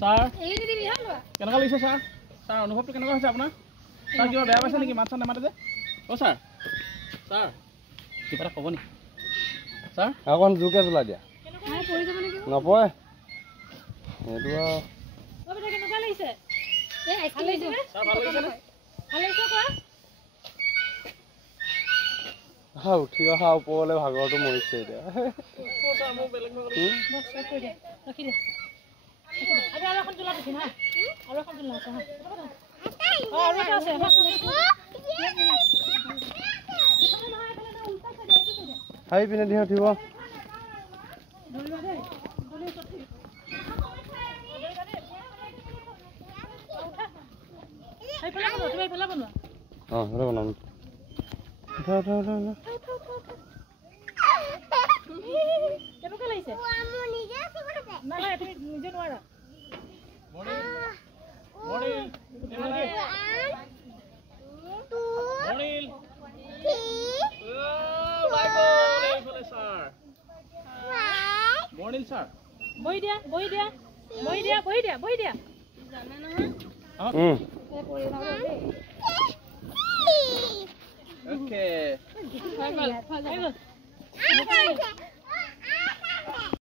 Sir কেনেকুৱা লাগিছে sir sir অনুভৱটো কেনেকুৱা হৈছে আপোনাৰ ছাৰ কিবা বেয়া পাইছে নেকি মাত চাত নামাতে যে অ' ছাৰ ছাৰ কিবা এটা ক'ব নেকি ছাৰ অকণ জোৰকৈ জ্বলাই দিয়া নপৰে সেইটো উঠি অহা ওপৰলৈ ভাগৰটো মৰিছে এতিয়া হাই পিনে দি উঠিব বনাম কেনেকুৱা লাগিছে তুমি নিজে নোৱাৰা মৰ্ণিং ছাৰ বহি দিয়া জানে নহয় Okay.